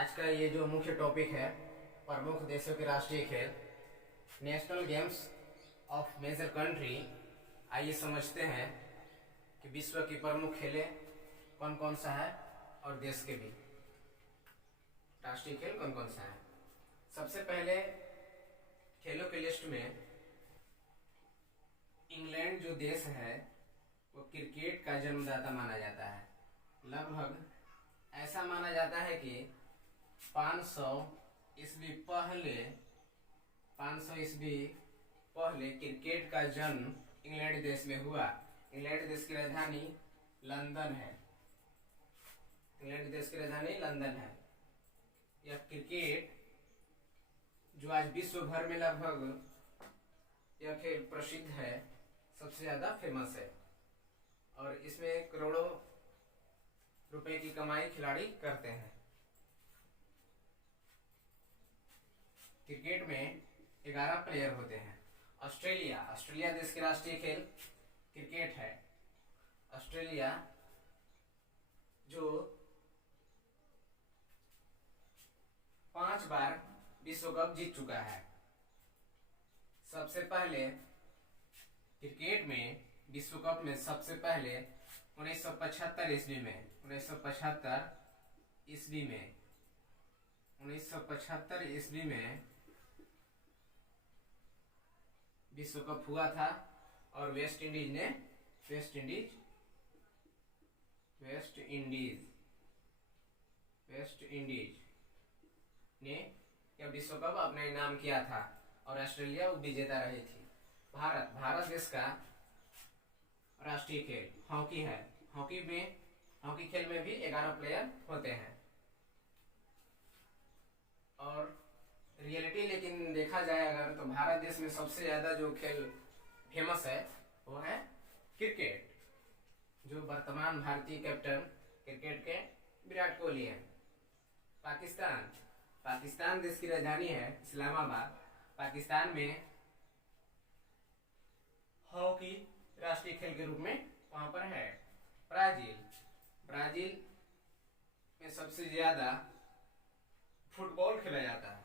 आज का ये जो मुख्य टॉपिक है, प्रमुख देशों के राष्ट्रीय खेल, national games of major country. आइए समझते हैं कि विश्व की प्रमुख खेलें कौन कौन सा है और देश के भी राष्ट्रीय खेल कौन कौन सा है। सबसे पहले खेलों की लिस्ट में इंग्लैंड जो देश है वो क्रिकेट का जन्मदाता माना जाता है। लगभग ऐसा माना जाता है कि 500 ईस्वी पहले क्रिकेट का जन्म इंग्लैंड देश में हुआ। इंग्लैंड देश की राजधानी लंदन है। इंग्लैंड देश की राजधानी लंदन है। यह क्रिकेट जो आज विश्व भर में लगभग यह खेल प्रसिद्ध है, सबसे ज्यादा फेमस है और इसमें करोड़ों रुपए की कमाई खिलाड़ी करते हैं। क्रिकेट में 11 प्लेयर होते हैं। ऑस्ट्रेलिया देश के राष्ट्रीय खेल क्रिकेट है। ऑस्ट्रेलिया जो 5 बार विश्व कप जीत चुका है। सबसे पहले क्रिकेट में विश्व कप में सबसे पहले 1975 ईस्वी में विश्व कप हुआ था और वेस्ट इंडीज ने यह विश्व कप अपने नाम किया था और ऑस्ट्रेलिया विजेता रही थी। भारत देश का राष्ट्रीय खेल हॉकी है। हॉकी खेल में भी 11 प्लेयर होते हैं और रियलिटी लेकिन देखा जाए अगर तो भारत देश में सबसे ज्यादा जो खेल फेमस है वो है क्रिकेट, जो वर्तमान भारतीय कैप्टन क्रिकेट के विराट कोहली हैं। पाकिस्तान देश की राजधानी है इस्लामाबाद। पाकिस्तान में हॉकी राष्ट्रीय खेल के रूप में वहां पर है। ब्राजील में सबसे ज्यादा फुटबॉल खेला जाता है।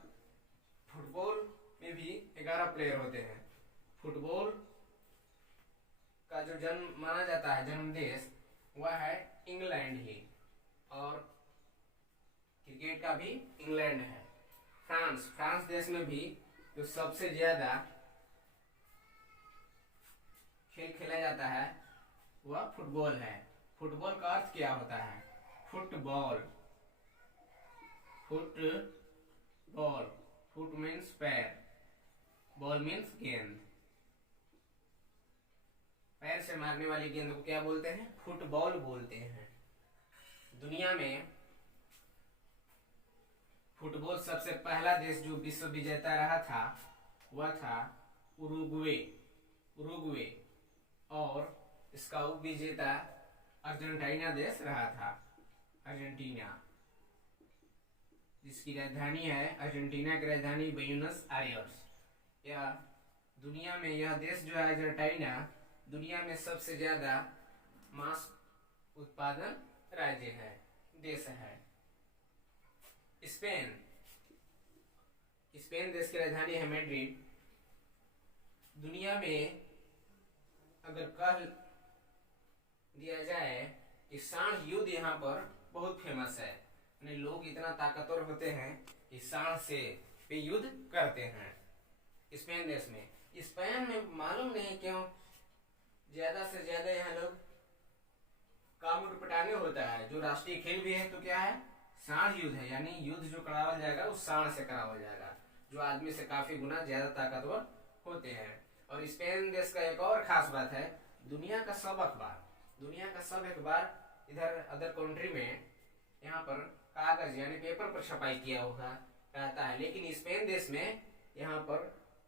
फुटबॉल में भी 11 प्लेयर होते हैं। फुटबॉल का जो जन्म माना जाता है, जन्म देश वह है इंग्लैंड ही, और क्रिकेट का भी इंग्लैंड है। फ्रांस देश में भी जो सबसे ज्यादा खेल खेला जाता है वह फुटबॉल है। फुटबॉल का अर्थ क्या होता है? फुट मीन्स पैर, बॉल मीन्स गेंद। पैर से मारने वाली गेंद को क्या बोलते हैं? फुटबॉल बोलते हैं। दुनिया में फुटबॉल सबसे पहला देश जो विश्व विजेता रहा था वह था उरुग्वे और इसका उप विजेता अर्जेंटीना देश रहा था। अर्जेंटीना जिसकी राजधानी है, अर्जेंटीना की राजधानी ब्यूनस आयर्स। यह दुनिया में यह देश जो है अर्जेंटीना दुनिया में सबसे ज्यादा मांस उत्पादन राज्य है, देश है। स्पेन देश की राजधानी है मैड्रिड। दुनिया में अगर कह दिया जाए कि सांड युद्ध यहाँ पर बहुत फेमस है, लोग इतना ताकतवर होते हैं कि सांड से पे युद्ध करते हैं। स्पेन देश में, स्पेन में मालूम नहीं क्यों ज्यादा से ज्यादा यहाँ लोग काम उटपटांगे होता है। जो राष्ट्रीय खेल भी है तो क्या है? सांड युद्ध है, यानी युद्ध जो करावल जाएगा वो सांड से करावल जाएगा, जो आदमी से काफी गुना ज्यादा ताकतवर होते हैं। और स्पेन देश का एक और खास बात है, दुनिया का सब अखबार इधर अदर कंट्री में यहाँ पर कागज यानी पेपर पर छपाई किया हुआ रहता है, लेकिन स्पेन देश में यहाँ पर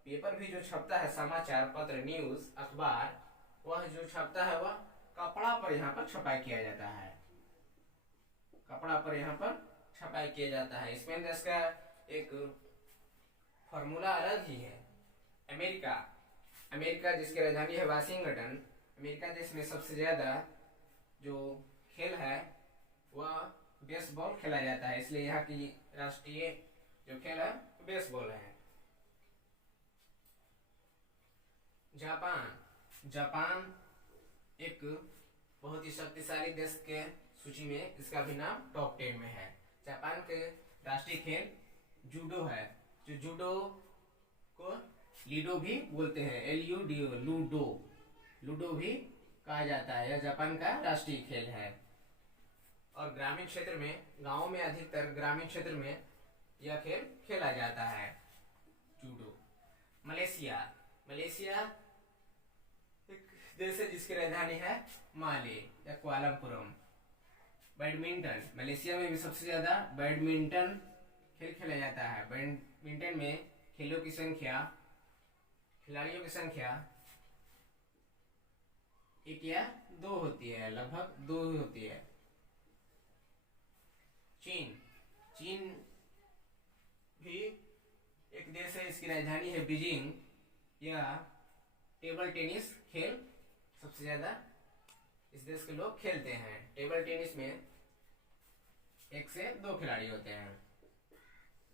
पेपर भी जो छपता है, समाचार पत्र, न्यूज, अखबार, वह जो छपता है वह कपड़ा पर यहाँ पर छपाई किया जाता है। स्पेन देश का एक फॉर्मूला अलग ही है। अमेरिका जिसकी राजधानी है वाशिंगटन। अमेरिका देश में सबसे ज्यादा जो खेल है वह बेसबॉल खेला जाता है, इसलिए यहाँ की राष्ट्रीय जो खेल है बेसबॉल है। जापान। जापान एक बहुत ही शक्तिशाली देश के सूची में इसका भी नाम टॉप 10 में है। जापान के राष्ट्रीय खेल जूडो है, जो जूडो को लीडो भी बोलते हैं, LUDO, लूडो, लूडो भी कहा जाता है। यह जापान का राष्ट्रीय खेल है। और ग्रामीण क्षेत्र में, गांवों में, अधिकतर ग्रामीण क्षेत्र में यह खेल खेला जाता है, जूडो। मलेशिया। मलेशिया एक देश है जिसकी राजधानी है माले या कुआलालंपुरम। बैडमिंटन। मलेशिया में भी सबसे ज्यादा बैडमिंटन खेल खेला जाता है। बैडमिंटन में खेलों की संख्या, खिलाड़ियों की संख्या 1 या 2 होती है, लगभग 2 ही होती है। चीन। चीन भी एक देश है, इसकी राजधानी है बीजिंग। यह टेबल टेनिस खेल सबसे ज्यादा इस देश के लोग खेलते हैं। टेबल टेनिस में 1 से 2 खिलाड़ी होते हैं,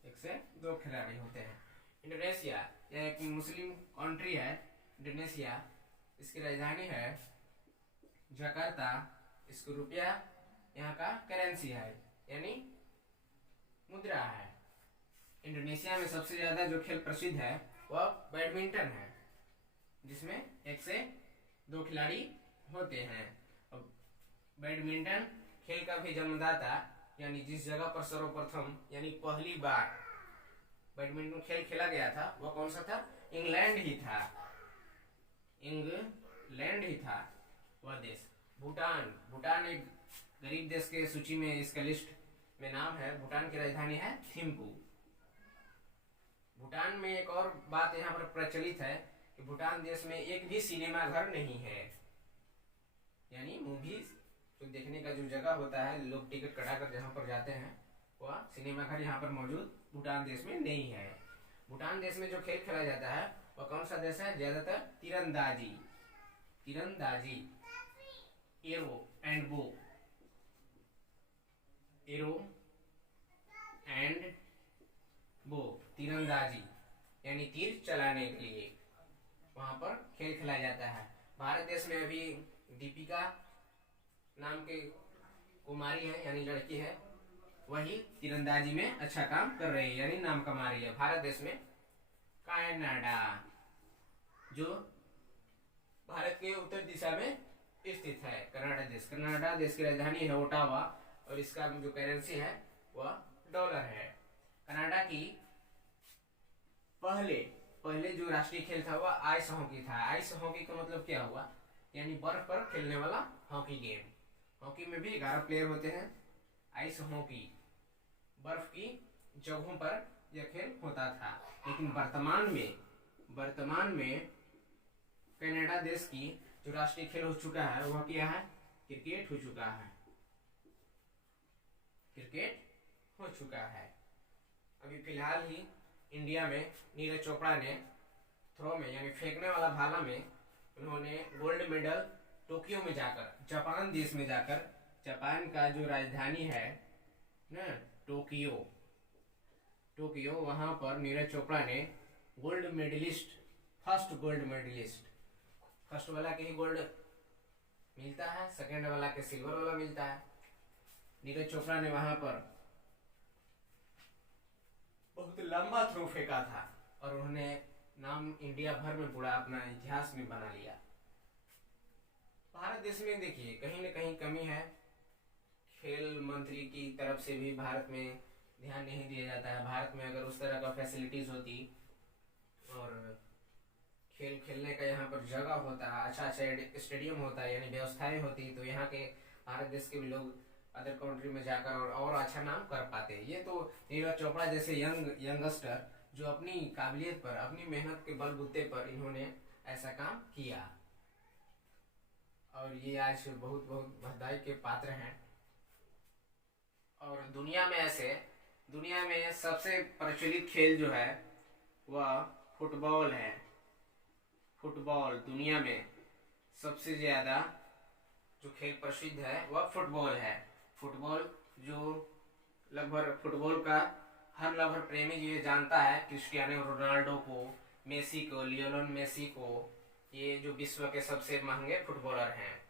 1 से 2 खिलाड़ी होते हैं। इंडोनेशिया, यह एक मुस्लिम कंट्री है, इंडोनेशिया। इसकी राजधानी है जकार्ता। इसको रुपया यहाँ का करेंसी है, यानी मुद्रा है। इंडोनेशिया में सबसे ज्यादा जो खेल प्रसिद्ध है वह बैडमिंटन है, जिसमें 1 से 2 खिलाड़ी होते हैं। अब बैडमिंटन खेल का भी जन्मदाता, यानी जिस जगह पर सर्वप्रथम यानी पहली बार बैडमिंटन खेल खेला गया था वह कौन सा था? इंग्लैंड ही था, इंग्लैंड ही था वह देश। भूटान। भूटान एक गरीब देश के सूची में इसका लिस्ट में नाम है। भूटान की राजधानी है थिम्पू। भूटान में एक और बात यहाँ पर प्रचलित है कि भूटान देश में एक भी सिनेमा घर नहीं है, यानी मूवीज तो देखने का जो जगह होता है, लोग टिकट कटाकर जहाँ पर जाते हैं, वह सिनेमा घर यहाँ पर मौजूद भूटान देश में नहीं है। भूटान देश में जो खेल खेला जाता है वह कौन सा देश है? ज्यादातर तीरंदाजी, तीरंदाजी, एरो एंड बो, एरो एंड बो, तीरंदाजी यानी तीर चलाने के लिए वहां पर खेल खेला जाता है। भारत देश में अभी दीपिका नाम के कुमारी है, यानी लड़की है, वही तीरंदाजी में अच्छा काम कर रही है, यानी नाम कमा रही है। भारत देश में कनाडा, जो भारत के उत्तर दिशा में स्थित है, कनाडा देश। कनाडा देश की राजधानी है ओटावा और इसका जो करेंसी है वह डॉलर है। कनाडा की पहले जो राष्ट्रीय खेल था वह आइस हॉकी था। आइस हॉकी का मतलब क्या हुआ? यानी बर्फ पर खेलने वाला हॉकी गेम। हॉकी में भी 11 प्लेयर होते हैं। आइस हॉकी बर्फ की जगहों पर यह खेल होता था, लेकिन वर्तमान में कनाडा देश की जो राष्ट्रीय खेल हो चुका है वह क्या है? क्रिकेट हो चुका है, क्रिकेट हो चुका है। अभी फिलहाल ही इंडिया में नीरज चोपड़ा ने थ्रो में, यानी फेंकने वाला भाला में, उन्होंने गोल्ड मेडल टोक्यो में जाकर, जापान देश में जाकर, जापान का जो राजधानी है ना टोक्यो, वहां पर नीरज चोपड़ा ने gold medallist, first gold medallist, first वाला के ही गोल्ड मिलता है, सेकंड वाला के सिल्वर वाला मिलता है। नीरज चोपड़ा ने वहां पर बहुत लंबा थ्रो फेंका था और उन्होंने नाम इंडिया भर में पूरा अपना इतिहास में बना लिया। भारत देश में देखिए कहीं न कहीं कमी है, खेल मंत्री की तरफ से भी भारत में ध्यान नहीं दिया जाता है। भारत में अगर उस तरह का फैसिलिटीज होती और खेल खेलने का यहाँ पर जगह होता, अच्छा स्टेडियम होता, यानी व्यवस्थाएं होती, तो यहाँ के भारत देश के भी लोग अदर कंट्री में जाकर और अच्छा नाम कर पाते। ये तो नीरज चोपड़ा जैसे यंगस्टर जो अपनी काबिलियत पर, अपनी मेहनत के बलबूते पर इन्होंने ऐसा काम किया और ये आज बहुत बहुत बधाई के पात्र हैं। और दुनिया में सबसे प्रचलित खेल जो है वह फुटबॉल है। फुटबॉल दुनिया में सबसे ज्यादा जो खेल प्रसिद्ध है वह फुटबॉल है। फुटबॉल जो लगभग फुटबॉल का हर लगभग प्रेमी ये जानता है, क्रिस्टियानो रोनाल्डो को, मेसी को, लियोनेल मेसी को, ये जो विश्व के सबसे महंगे फुटबॉलर हैं।